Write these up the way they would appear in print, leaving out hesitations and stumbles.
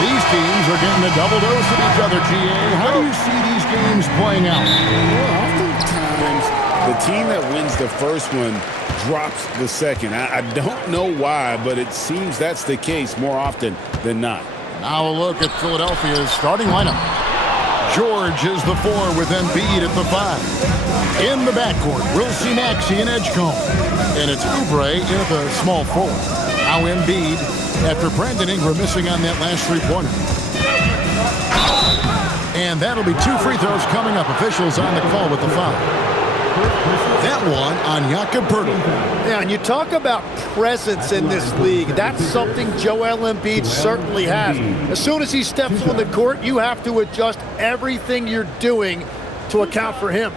These teams are getting a double dose of each other, GA. How do you see these games playing out? Well, oftentimes the team that wins the first one drops the second. I don't know why, but it seems that's the case more often than not. Now a look at Philadelphia's starting lineup. George is the 4 with Embiid at the 5. In the backcourt, we'll see Maxey and Edgecombe. And it's Oubre in at the small 4. Now Embiid after Brandon Ingram missing on that last three-pointer. And that'll be 2 free throws coming up. Officials on the call with the foul. That one on Jakob Poeltl. Yeah, and you talk about presence in this league. That's something Joel Embiid certainly has. As soon as he steps on the court, you have to adjust everything you're doing to account for him.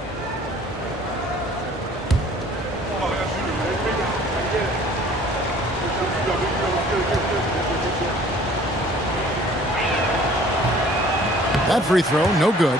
That free throw, no good.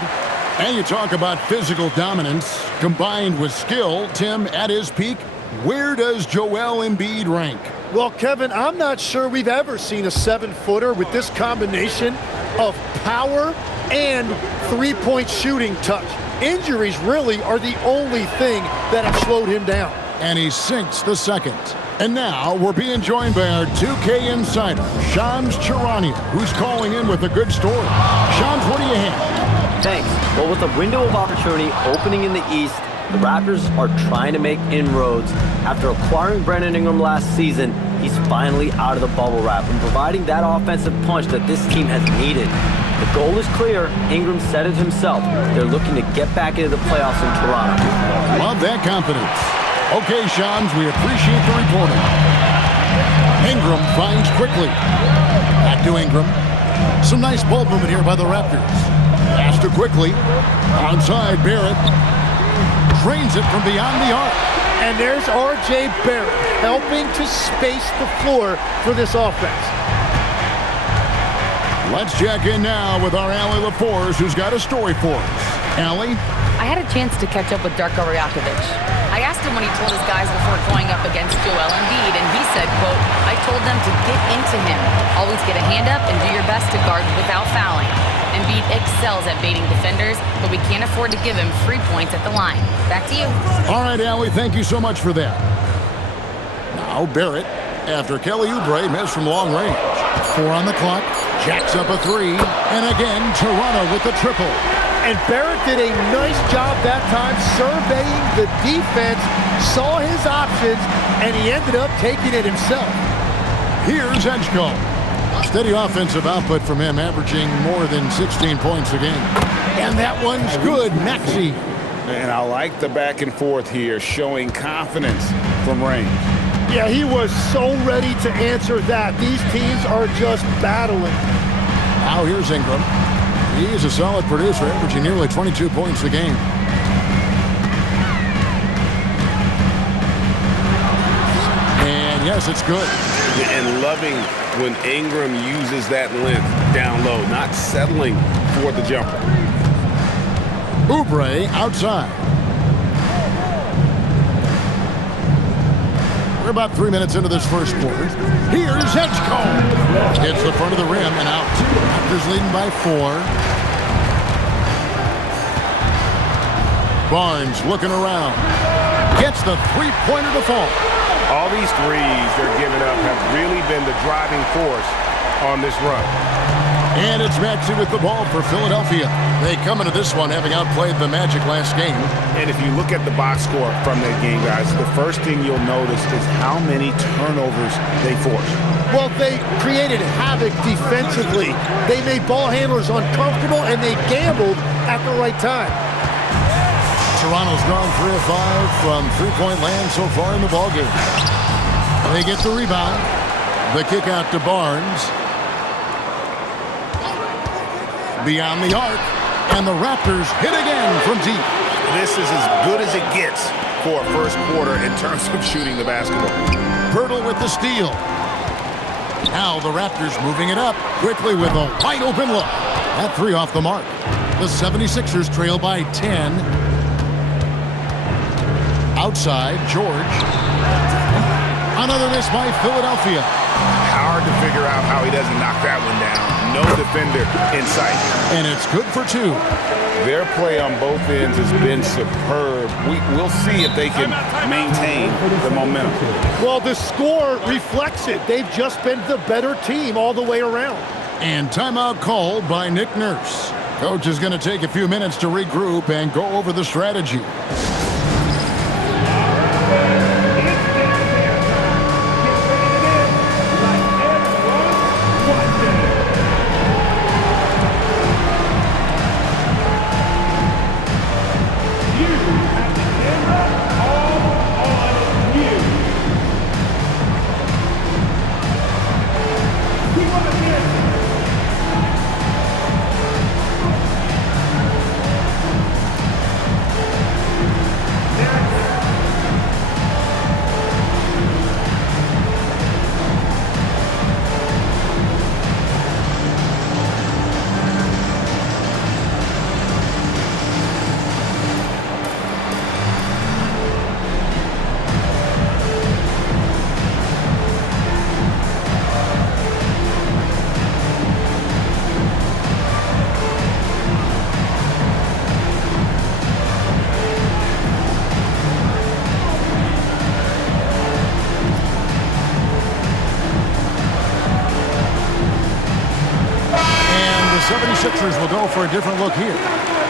And you talk about physical dominance combined with skill. Tim, at his peak, where does Joel Embiid rank? Well, Kevin, I'm not sure we've ever seen a 7-footer with this combination of power and three-point shooting touch. Injuries really are the only thing that have slowed him down. And he sinks the second. And now we're being joined by our 2K insider, Shams Charania, who's calling in with a good story. Shams, what do you have? Thanks. Well, with a window of opportunity opening in the East, the Raptors are trying to make inroads. After acquiring Brandon Ingram last season, he's finally out of the bubble wrap and providing that offensive punch that this team has needed. The goal is clear. Ingram said it himself. They're looking to get back into the playoffs in Toronto. Love that confidence. Okay, Shams, we appreciate the reporting. Ingram finds quickly. Back to Ingram. Some nice ball movement here by the Raptors. Pass to quickly. Onside, Barrett. Drains it from beyond the arc. And there's R.J. Barrett helping to space the floor for this offense. Let's check in now with our Allie LaForce, who's got a story for us. Allie? I had a chance to catch up with Darko Rajakovic. I asked him when he told his guys before going up against Joel Embiid, and he said, quote, I told them to get into him. Always get a hand up and do your best to guard without fouling. Embiid excels at baiting defenders, but we can't afford to give him free points at the line. Back to you. All right, Allie, thank you so much for that. Now Barrett, after Kelly Oubre missed from long range. 4 on the clock, jacks up a 3, and again, Toronto with the triple. And Barrett did a nice job that time surveying the defense, saw his options, and he ended up taking it himself. Here's Edgecombe. Steady offensive output from him, averaging more than 16 points a game. And that one's good, Maxey. And I like the back and forth here, showing confidence from range. Yeah, he was so ready to answer that. These teams are just battling. Now here's Ingram. He's a solid producer, averaging nearly 22 points a game. And yes, it's good. And loving when Ingram uses that length down low, not settling for the jumper. Oubre outside. We're about 3 minutes into this first quarter. Here's Edgecombe. Hits the front of the rim and out. Raptors leading by 4. Barnes looking around. Gets the three-pointer to fall. All these threes they're giving up have really been the driving force on this run. And it's Maxey with the ball for Philadelphia. They come into this one having outplayed the Magic last game. And if you look at the box score from that game, guys, the first thing you'll notice is how many turnovers they forced. Well, they created havoc defensively. They made ball handlers uncomfortable, and they gambled at the right time. Toronto's gone 3 of 5 from three-point land so far in the ballgame. They get the rebound. The kick out to Barnes. Beyond the arc, and the Raptors hit again from deep. This is as good as it gets for a first quarter in terms of shooting the basketball. Poeltl with the steal. Now the Raptors moving it up quickly with a wide-open look. That 3 off the mark. The 76ers trail by 10. Outside, George. Another miss by Philadelphia. Hard to figure how he doesn't knock that one down. No defender in sight. And it's good for 2. Their play on both ends has been superb. We'll see if they can maintain the momentum. Well, the score reflects it. They've just been the better team all the way around. And timeout called by Nick Nurse. Coach is going to take a few minutes to regroup and go over the strategy. The 76ers will go for a different look here.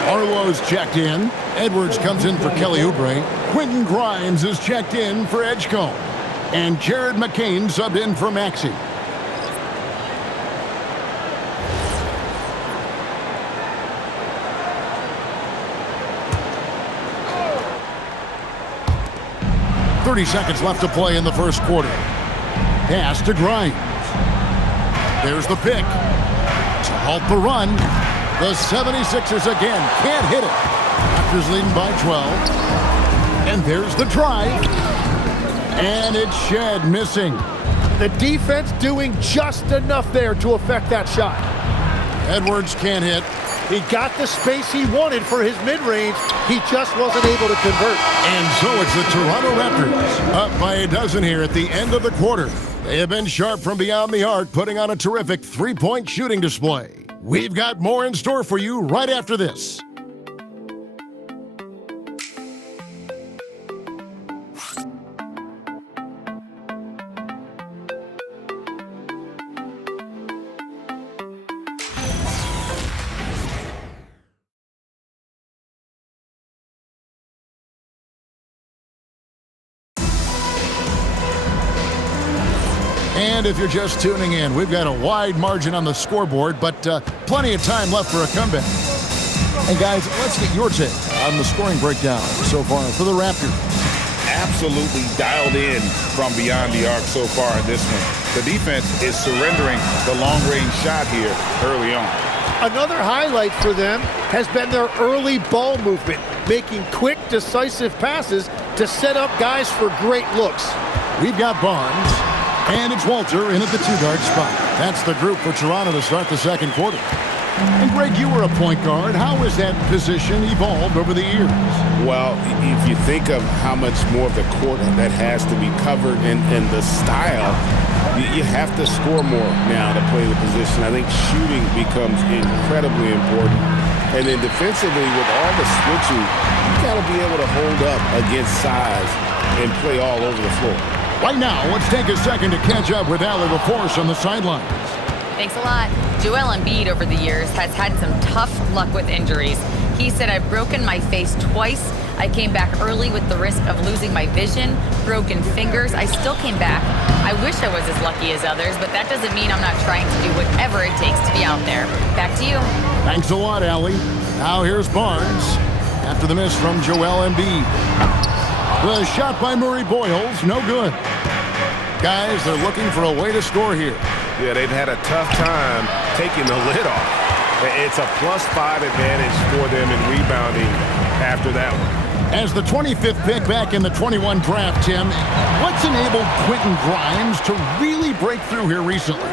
Arlo's checked in. Edwards comes in for Kelly Oubre. Quentin Grimes is checked in for Edgecombe. And Jared McCain subbed in for Maxey. .30 left to play in the first quarter. Pass to Grimes. There's the pick. To halt the run. The 76ers again can't hit it. Raptors leading by 12. And there's the drive. And it's Shed missing. The defense doing just enough there to affect that shot. Edwards can't hit. He got the space he wanted for his mid-range. He just wasn't able to convert. And so it's the Toronto Raptors up by a dozen here at the end of the quarter. They have been sharp from beyond the arc, putting on a terrific three-point shooting display. We've got more in store for you right after this. And if you're just tuning in, we've got a wide margin on the scoreboard, but plenty of time left for a comeback. And guys, let's get your take on the scoring breakdown so far for the Raptors. Absolutely dialed in from beyond the arc so far in this one. The defense is surrendering the long-range shot here early on. Another highlight for them has been their early ball movement, making quick, decisive passes to set up guys for great looks. We've got Barnes. And it's Walter in at the two-guard spot. That's the group for Toronto to start the second quarter. And Greg, you were a point guard. How has that position evolved over the years? Well, if you think of how much more of the court that has to be covered and the style, you have to score more now to play the position. I think shooting becomes incredibly important. And then defensively, with all the switching, you got to be able to hold up against size and play all over the floor. Right now, let's take a second to catch up with Allie LaForce on the sidelines. Thanks a lot. Joel Embiid over the years has had some tough luck with injuries. He said, "I've broken my face twice. I came back early with the risk of losing my vision, broken fingers. I still came back. I wish I was as lucky as others, but that doesn't mean I'm not trying to do whatever it takes to be out there." Back to you. Thanks a lot, Allie. Now here's Barnes after the miss from Joel Embiid. The shot by Murray Boyles, no good. Guys, they're looking for a way to score here. Yeah, they've had a tough time taking the lid off. It's a +5 advantage for them in rebounding after that one. As the 25th pick back in the 21 draft, Tim, what's enabled Quentin Grimes to really break through here recently?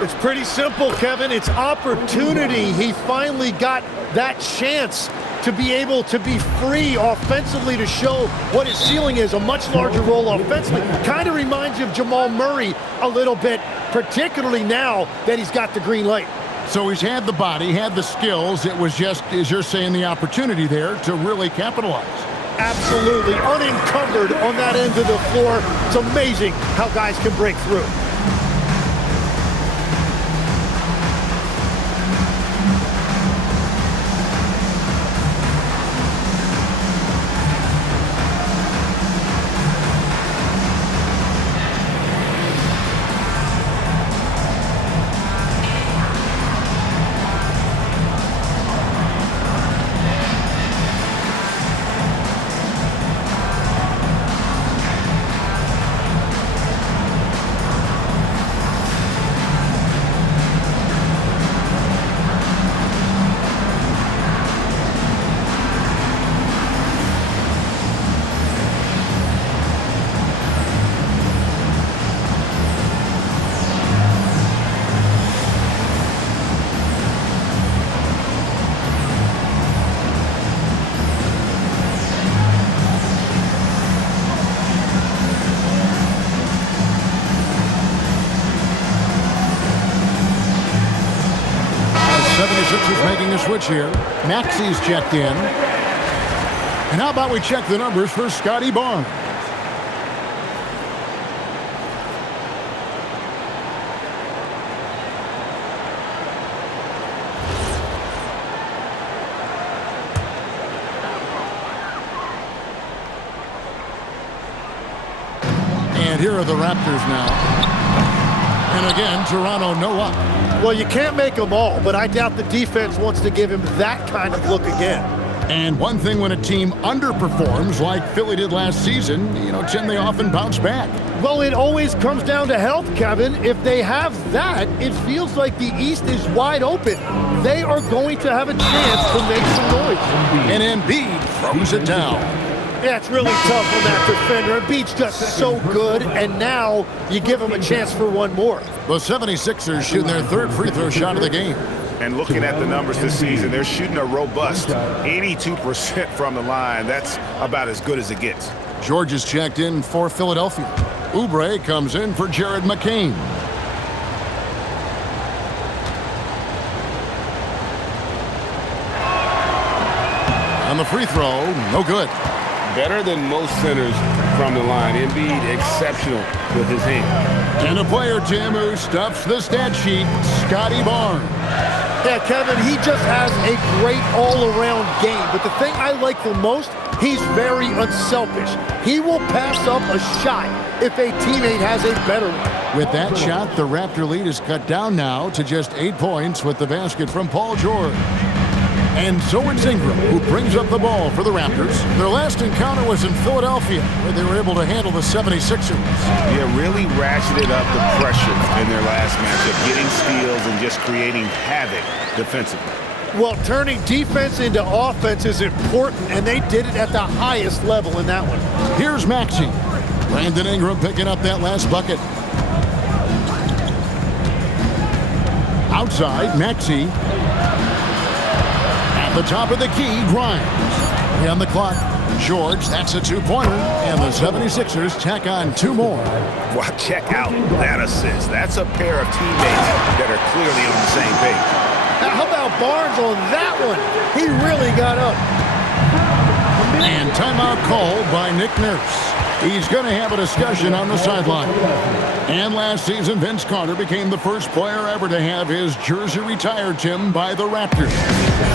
It's pretty simple, Kevin. It's opportunity. He finally got that chance to be able to be free offensively to show what his ceiling is, a much larger role offensively. Kind of reminds you of Jamal Murray a little bit, particularly now that he's got the green light. So he's had the body, had the skills. It was just, as you're saying, the opportunity there to really capitalize. Absolutely unencumbered on that end of the floor. It's amazing how guys can break through. Is making a switch here. Maxi's checked in. And how about we check the numbers for Scotty Barnes? And here are the Raptors now. And again, Toronto no up. Well, you can't make them all, but I doubt the defense wants to give him that kind of look again. And one thing when a team underperforms like Philly did last season, Tim, they often bounce back. Well, it always comes down to health, Kevin. If they have that, it feels like the East is wide open. They are going to have a chance to make some noise. And Embiid throws it down. Yeah, it's really tough on that defender. Embiid's just so good, and now you give him a chance for one more. The 76ers shooting their third free throw shot of the game. And looking at the numbers this season, they're shooting a robust 82% from the line. That's about as good as it gets. George is checked in for Philadelphia. Oubre comes in for Jared McCain. On the free throw, no good. Better than most centers from the line. Embiid exceptional with his hand. And a player, Tim, who stuffs the stat sheet, Scotty Barnes. Yeah, Kevin, he just has a great all-around game. But the thing I like the most, he's very unselfish. He will pass up a shot if a teammate has a better one. With that shot, the Raptor lead is cut down now to just 8 points with the basket from Paul George. And so it's Ingram who brings up the ball for the Raptors. Their last encounter was in Philadelphia, where they were able to handle the 76ers. Yeah, really ratcheted up the pressure in their last matchup, getting steals and just creating havoc defensively. Well, turning defense into offense is important, and they did it at the highest level in that one. Here's Maxey. Brandon Ingram picking up that last bucket. Outside, Maxey. At the top of the key, Grimes. On the clock, George, that's a two-pointer, and the 76ers tack on 2 more. Well, check out that assist. That's a pair of teammates that are clearly on the same page. How about Barnes on that one? He really got up. And timeout called by Nick Nurse. He's going to have a discussion on the sideline. And last season, Vince Carter became the first player ever to have his jersey retired, Tim, by the Raptors.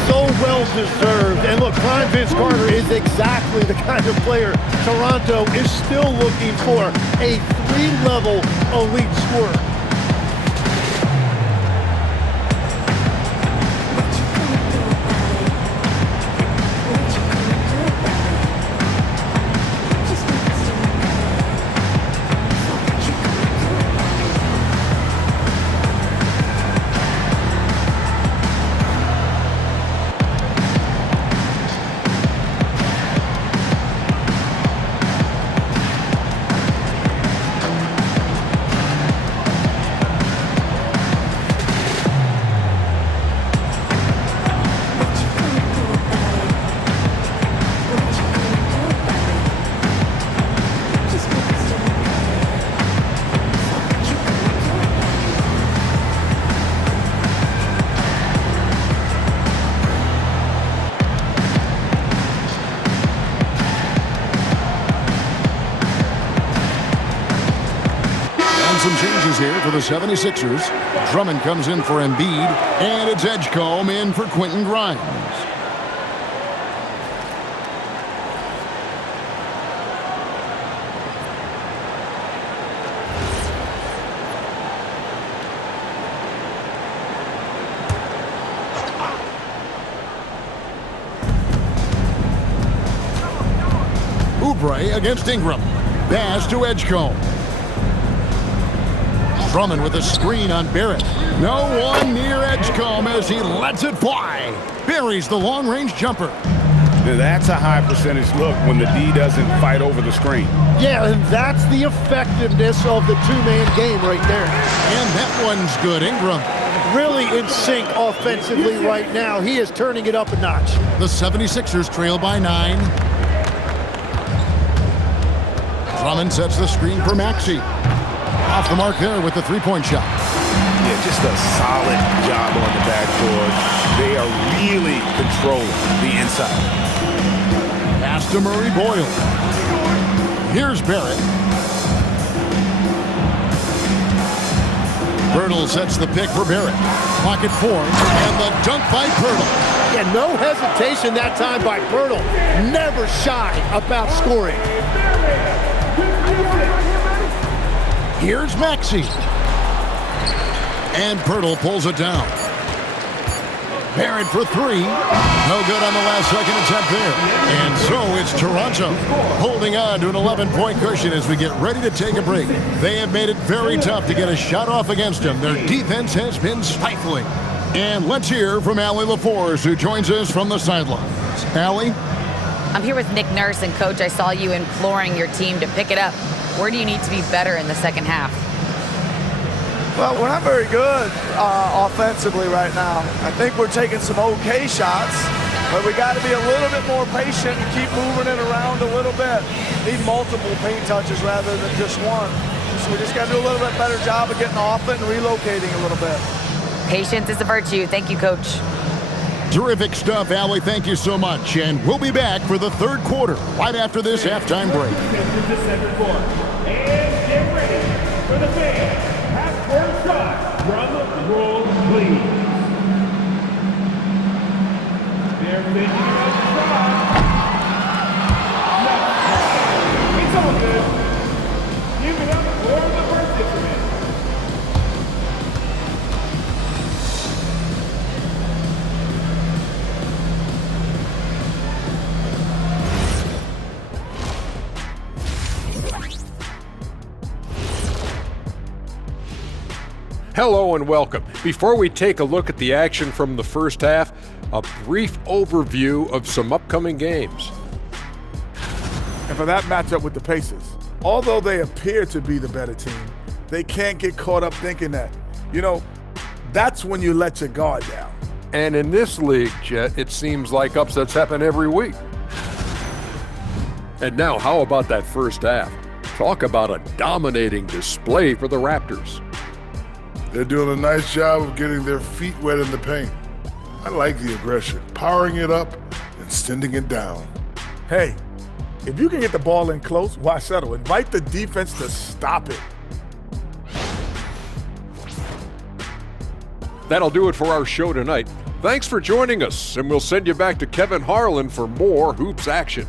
So well-deserved. And look, prime Vince Carter is exactly the kind of player Toronto is still looking for, a 3-level elite scorer. here for the 76ers. Drummond comes in for Embiid, and it's Edgecombe in for Quentin Grimes. Oubre against Ingram. Pass to Edgecombe. Drummond with a screen on Barrett. No one near Edgecombe as he lets it fly. Buries the long-range jumper. Now that's a high percentage look when the D doesn't fight over the screen. Yeah, and that's the effectiveness of the two-man game right there. And that one's good. Ingram. Really in sync offensively right now. He is turning it up a notch. The 76ers trail by 9. Drummond sets the screen for Maxey. Off the mark there with the three-point shot. Yeah, just a solid job on the backboard. They are really controlling the inside. Pass to Murray Boyle. Here's Barrett. Pirtle sets the pick for Barrett. Pocket form, and the dunk by Pirtle. Yeah, no hesitation that time by Pirtle. Never shy about scoring. Here's Maxey. And Pirtle pulls it down. Barrett for three. No good on the last second attempt there. And so it's Toronto holding on to an 11-point cushion as we get ready to take a break. They have made it very tough to get a shot off against them. Their defense has been stifling. And let's hear from Allie LaForce, who joins us from the sidelines. Allie? I'm here with Nick Nurse, and Coach, I saw you imploring your team to pick it up. Where do you need to be better in the second half? Well, we're not very good offensively right now. I think we're taking some okay shots, but we got to be a little bit more patient and keep moving it around a little bit. Need multiple paint touches rather than just one. So we just got to do a little bit better job of getting off it and relocating a little bit. Patience is a virtue. Thank you, Coach. Terrific stuff, Allie. Thank you so much. And we'll be back for the third quarter right after this halftime break. And get ready for the fans. Half-court shot from the roll, please. They're thinking about the shot. No. It's all good. Give it up for the participants. Hello and welcome. Before we take a look at the action from the first half, a brief overview of some upcoming games. And for that matchup with the Pacers, although they appear to be the better team, they can't get caught up thinking that. You know, that's when you let your guard down. And in this league, Jet, it seems like upsets happen every week. And now, how about that first half? Talk about a dominating display for the Raptors. They're doing a nice job of getting their feet wet in the paint. I like the aggression, powering it up and sending it down. Hey, if you can get the ball in close, why settle? Invite the defense to stop it. That'll do it for our show tonight. Thanks for joining us, and we'll send you back to Kevin Harlan for more Hoops action.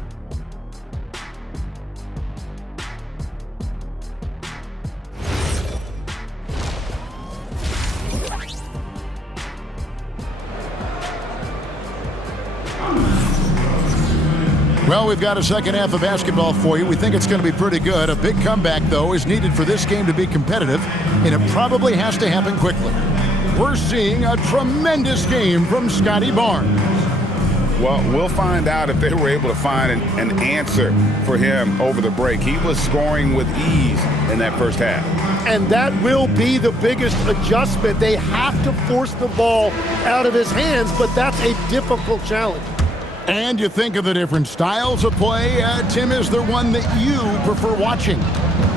Well, we've got a second half of basketball for you. We think it's going to be pretty good. A big comeback, though, is needed for this game to be competitive, and it probably has to happen quickly. We're seeing a tremendous game from Scotty Barnes. Well, we'll find out if they were able to find an answer for him over the break. He was scoring with ease in that first half. And that will be the biggest adjustment. They have to force the ball out of his hands, but that's a difficult challenge. And you think of the different styles of play. Tim, is there one that you prefer watching?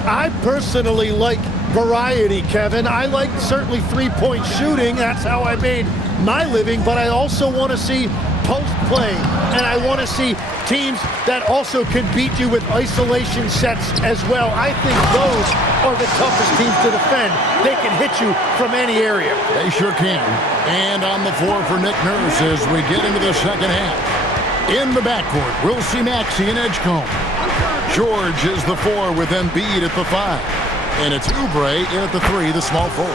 I personally like variety, Kevin. I like certainly three-point shooting. That's how I made my living. But I also want to see post play, and I want to see teams that also can beat you with isolation sets as well. I think those are the toughest teams to defend. They can hit you from any area. They sure can. And on the floor for Nick Nurse as we get into the second half. In the backcourt, we'll see Maxey and Edgecombe. George is the 4 with Embiid at the 5. And it's Oubre in at the 3, the small forward.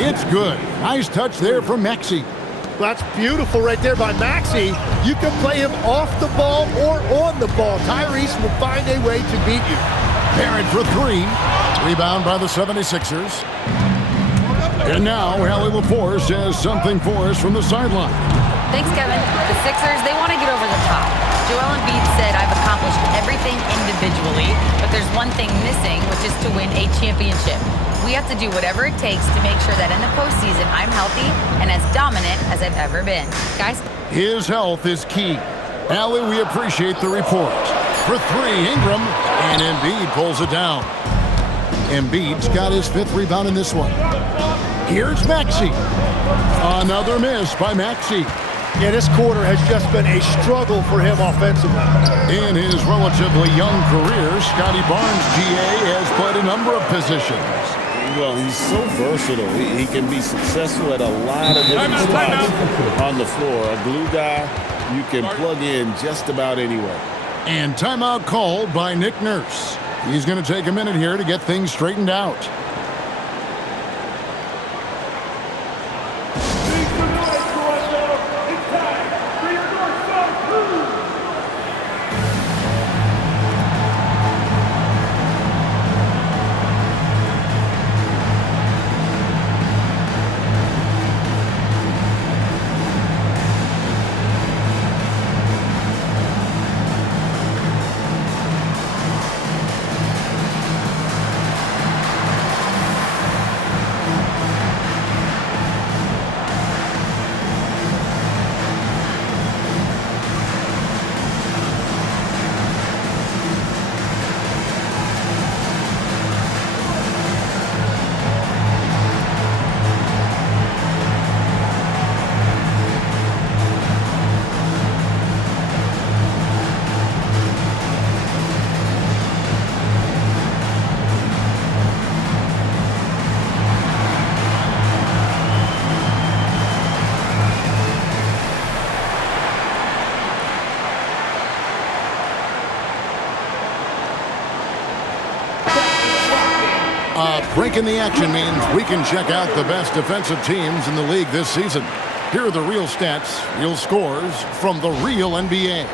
It's good. Nice touch there from Maxey. That's beautiful right there by Maxey. You can play him off the ball or on the ball. Tyrese will find a way to beat you. Barrett for 3. Rebound by the 76ers. And now Allie LaForce has something for us from the sideline. Thanks, Kevin. The Sixers, they want to get over the top. Joel Embiid said, I've accomplished everything individually, but there's one thing missing, which is to win a championship. We have to do whatever it takes to make sure that in the postseason I'm healthy and as dominant as I've ever been. Guys? His health is key. Allie, we appreciate the report. For 3, Ingram, and Embiid pulls it down. Embiid's got his 5th rebound in this one. Here's Maxey. Another miss by Maxey. Yeah, this quarter has just been a struggle for him offensively. In his relatively young career, Scotty Barnes, GA, has played a number of positions. Well, he's so versatile. He can be successful at a lot of different spots on the floor. A glue guy you can plug in just about anywhere. And timeout called by Nick Nurse. He's going to take a minute here to get things straightened out. Break in the action means we can check out the best defensive teams in the league this season. Here are the real stats, real scores from the real NBA.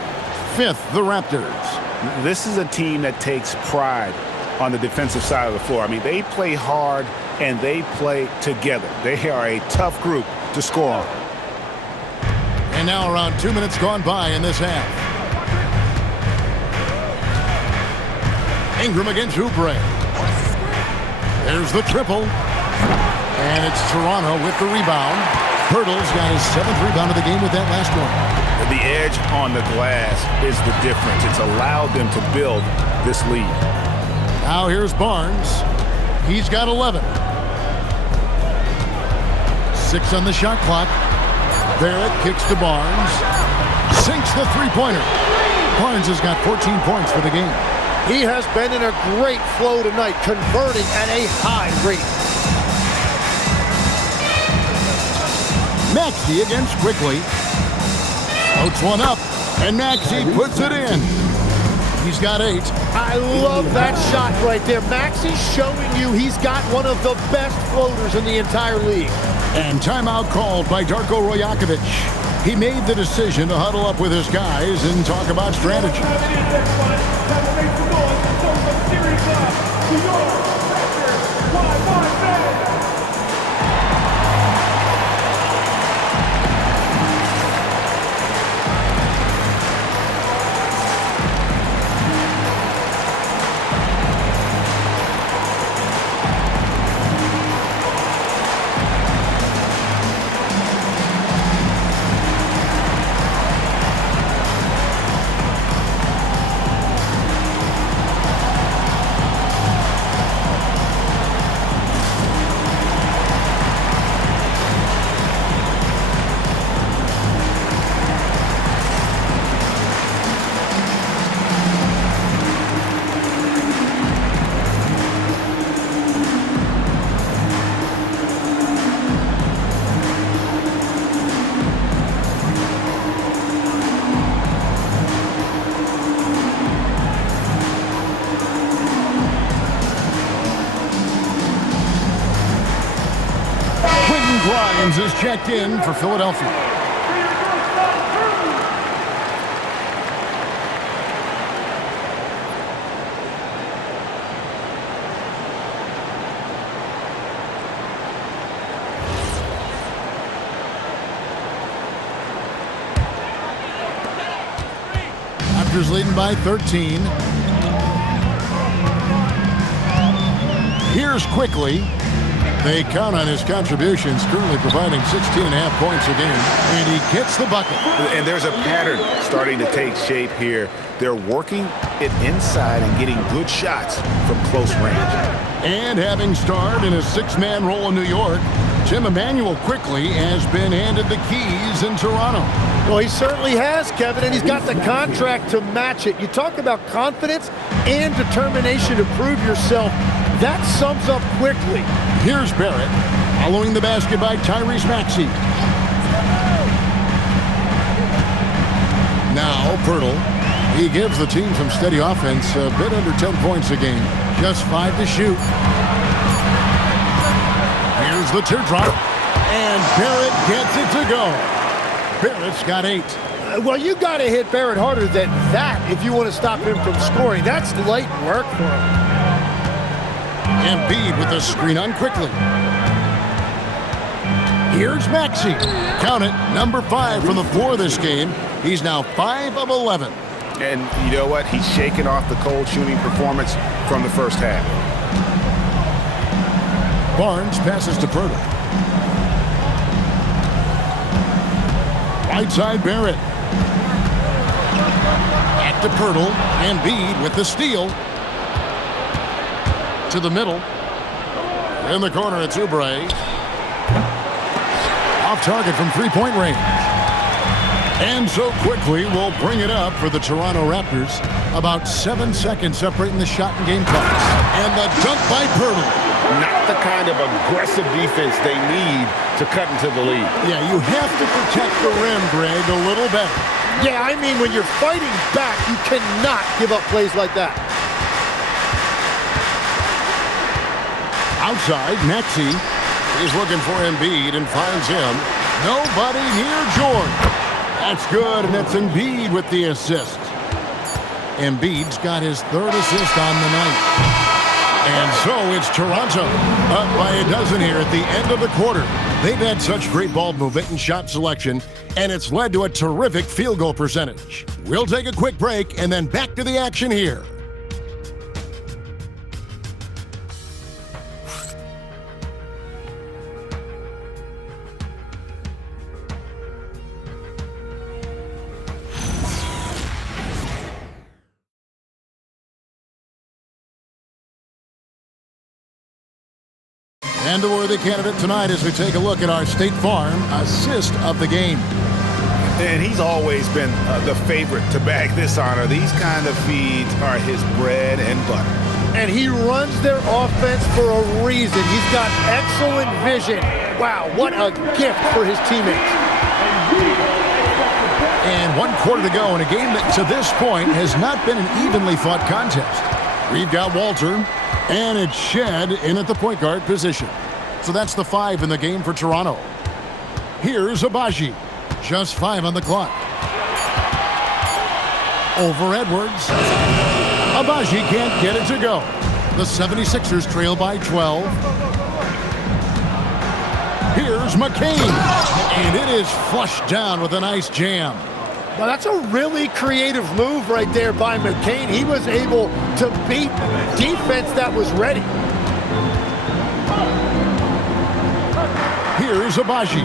5th, the Raptors. This is a team that takes pride on the defensive side of the floor. I mean, they play hard and they play together. They are a tough group to score on. And now around 2 minutes gone by in this half. Ingram against Oubre. There's the triple. And it's Toronto with the rebound. Pirtle's got his 7th rebound of the game with that last one. The edge on the glass is the difference. It's allowed them to build this lead. Now here's Barnes. He's got 11. 6 on the shot clock. Barrett kicks to Barnes. Sinks the three-pointer. Barnes has got 14 points for the game. He has been in a great flow tonight, converting at a high rate. Maxey against Quickly. Floats one up, and Maxey puts it in. He's got 8. I love that shot right there. Maxey's showing you he's got one of the best floaters in the entire league. And timeout called by Darko Rajakovic. He made the decision to huddle up with his guys and talk about strategy. Grimes is checked in for Philadelphia. Raptors leading by 13. Here's quickly. They count on his contributions, currently providing 16.5 points a game, and he gets the bucket. And there's a pattern starting to take shape here. They're working it inside and getting good shots from close range. And having starred in a six-man role in New York, Tim Emanuel quickly has been handed the keys in Toronto. Well, he certainly has, Kevin, and he's got the contract to match it. You talk about confidence and determination to prove yourself. That sums up quickly. Here's Barrett, following the basket by Tyrese Maxey. Now Pirtle. He gives the team some steady offense, a bit under 10 points a game. Just 5 to shoot. Here's the teardrop. And Barrett gets it to go. Barrett's got 8. Well, you got to hit Barrett harder than that if you want to stop him from scoring. That's light work for him. Embiid with the screen on quickly. Here's Maxey. Count it, number 5 from the floor this game. He's now 5 of 11. And you know what? He's shaking off the cold shooting performance from the first half. Barnes passes to Pirtle. Right side Barrett. Back to Pirtle. Embiid with the steal. To the middle. In the corner, it's Oubre. Off target from three-point range. And so quickly, we'll bring it up for the Toronto Raptors. About 7 seconds separating the shot and game clocks. And the dunk by Pirtle. Not the kind of aggressive defense they need to cut into the lead. Yeah, you have to protect the rim, Greg, a little better. Yeah, I mean, when you're fighting back, you cannot give up plays like that. Outside, Maxey is looking for Embiid and finds him. Nobody near George. That's good, and that's Embiid with the assist. Embiid's got his 3rd assist on the night. And so it's Toronto up by a dozen here at the end of the quarter. They've had such great ball movement and shot selection, and it's led to a terrific field goal percentage. We'll take a quick break and then back to the action here. And the worthy candidate tonight as we take a look at our State Farm assist of the game. And he's always been the favorite to bag this honor. These kind of feeds are his bread and butter. And he runs their offense for a reason. He's got excellent vision. Wow, what a gift for his teammates. And 1 quarter to go in a game that to this point has not been an evenly fought contest. We've got Walter, and it's Shed in at the point guard position. So that's the 5 in the game for Toronto. Here's Abaji. Just 5 on the clock. Over Edwards. Abaji can't get it to go. The 76ers trail by 12. Here's McCain. And it is flushed down with a nice jam. Well, that's a really creative move right there by McCain. He was able to beat defense that was ready. Here's Abaji.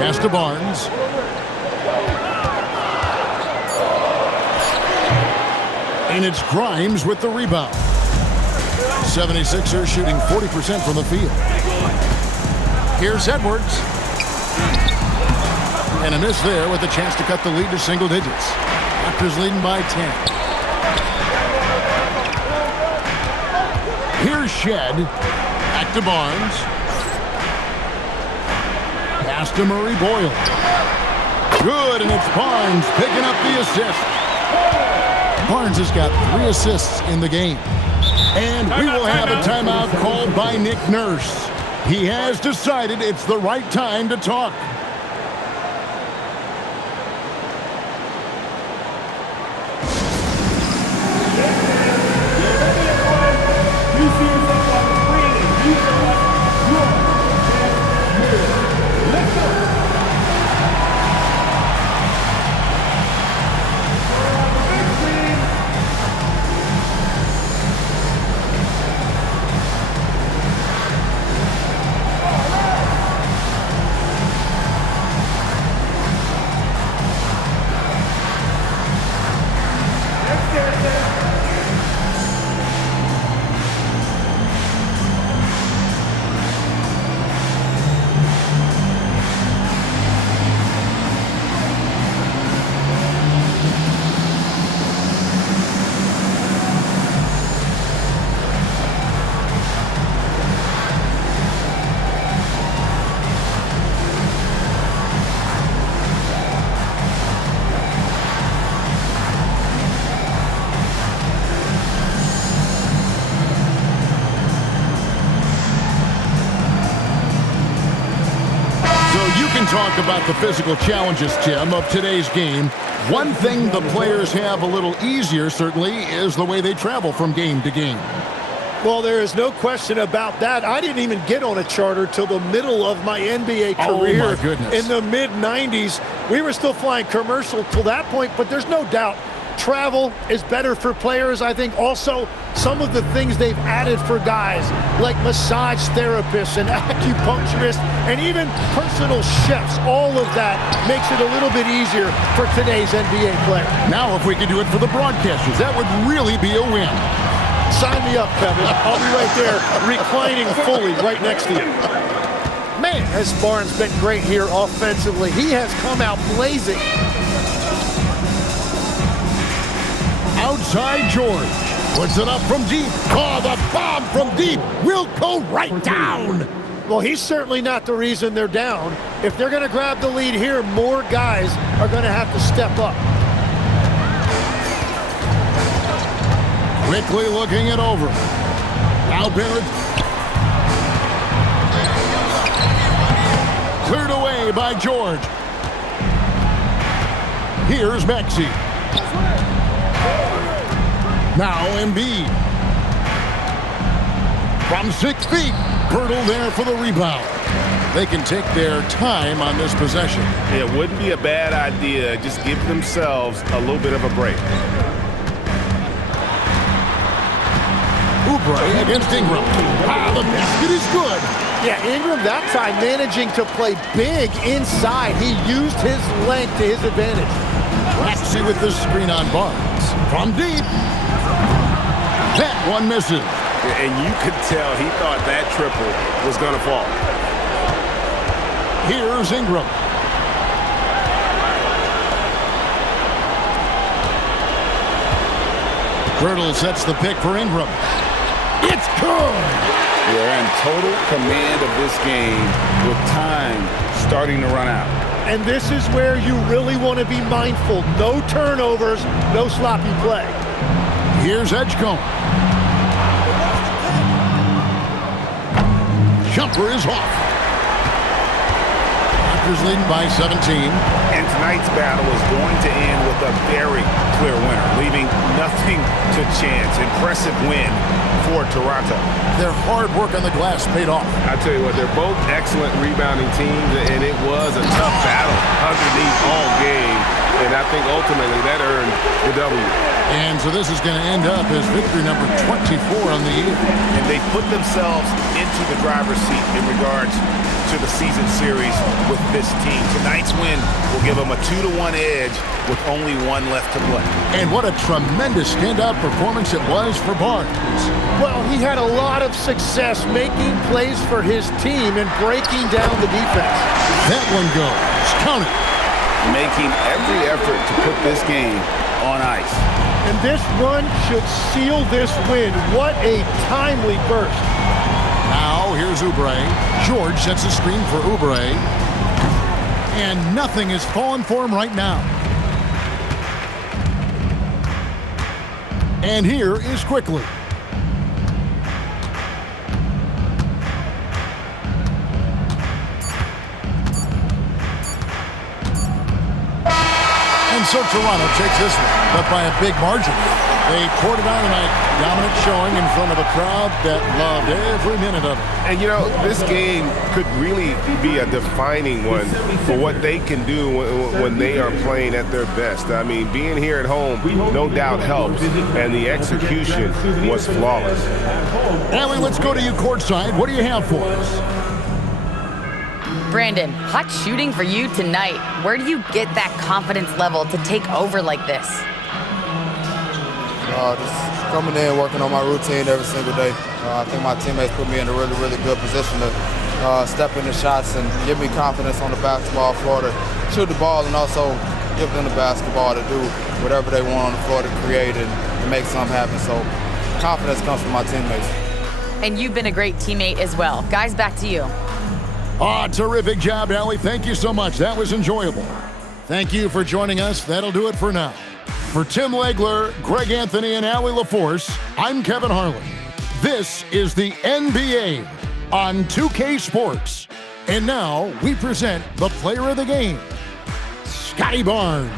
Pass to Barnes. And it's Grimes with the rebound. 76ers shooting 40% from the field. Here's Edwards. And a miss there with a chance to cut the lead to single digits. Raptors leading by 10. Here's Shed. Back to Barnes. Pass to Murray Boyle. Good, and it's Barnes picking up the assist. Barnes has got 3 assists in the game. And we will have a timeout called by Nick Nurse. He has decided it's the right time to talk. You see yourself on the screen and you select your best move. Let's go. Talk about the physical challenges, Tim, of today's game. One thing the players have a little easier, certainly, is the way they travel from game to game. Well, there is no question about that. I didn't even get on a charter till the middle of my NBA career. Oh, my goodness. In the mid-90s. We were still flying commercial till that point, but there's no doubt travel is better for players. I think also some of the things they've added for guys like massage therapists and acupuncturists and even personal chefs, all of that makes it a little bit easier for today's NBA player. Now if we could do it for the broadcasters, that would really be a win. Sign me up, Kevin. I'll be right there reclining fully right next to you. Man, has Barnes been great here offensively. He has come out blazing. Outside George. Puts it up from deep. Oh, the bomb from deep will go right down. Well, he's certainly not the reason they're down. If they're going to grab the lead here, more guys are going to have to step up. Quickly looking it over. Now Barrett. Cleared away by George. Here's Maxey. Now Embiid. From 6 feet. Pirtle there for the rebound. They can take their time on this possession. It wouldn't be a bad idea. Just give themselves a little bit of a break. Oubre against Ingram. The basket is good. Yeah, Ingram that time managing to play big inside. He used his length to his advantage. Maxey with the screen on Barnes. From deep. That one misses. And you could tell he thought that triple was going to fall. Here's Ingram. Pirtle sets the pick for Ingram. It's good. They're in total command of this game with time starting to run out. And this is where you really want to be mindful. No turnovers, no sloppy play. Here's Edgecombe. Jumper is off. Raptors leading by 17. And tonight's battle is going to end with a very clear winner, leaving nothing to chance. Impressive win for Toronto. Their hard work on the glass paid off. I tell you what, they're both excellent rebounding teams, and it was a tough battle underneath all game. And I think ultimately that earned the W. And so this is going to end up as victory number 24 on the year. And they put themselves into the driver's seat in regards to the season series with this team. Tonight's win will give them a 2-1 edge with only one left to play. And what a tremendous standout performance it was for Barnes. Well, he had a lot of success making plays for his team and breaking down the defense. That one goes. Count it. Making every effort to put this game on ice. And this run should seal this win. What a timely burst. Now here's Oubre. George sets a screen for Oubre. And nothing is falling for him right now. And here is Quickly. And so Toronto takes this one, but by a big margin. They poured it on tonight. Dominant showing in front of a crowd that loved every minute of it. And, you know, this game could really be a defining one for what they can do when they are playing at their best. I mean, being here at home, no doubt helps, and the execution was flawless. Allie, let's go to you courtside. What do you have for us? Brandon, hot shooting for you tonight. Where do you get that confidence level to take over like this? Just coming in, working on my routine every single day. I think my teammates put me in a really, really good position to step in the shots and give me confidence on the basketball floor to shoot the ball, and also give them the basketball to do whatever they want on the floor to create and make something happen. So confidence comes from my teammates. And you've been a great teammate as well. Guys, back to you. Terrific job, Allie. Thank you so much. That was enjoyable. Thank you for joining us. That'll do it for now. For Tim Legler, Greg Anthony, and Allie LaForce, I'm Kevin Harlan. This is the NBA on 2K Sports. And now we present the player of the game, Scotty Barnes.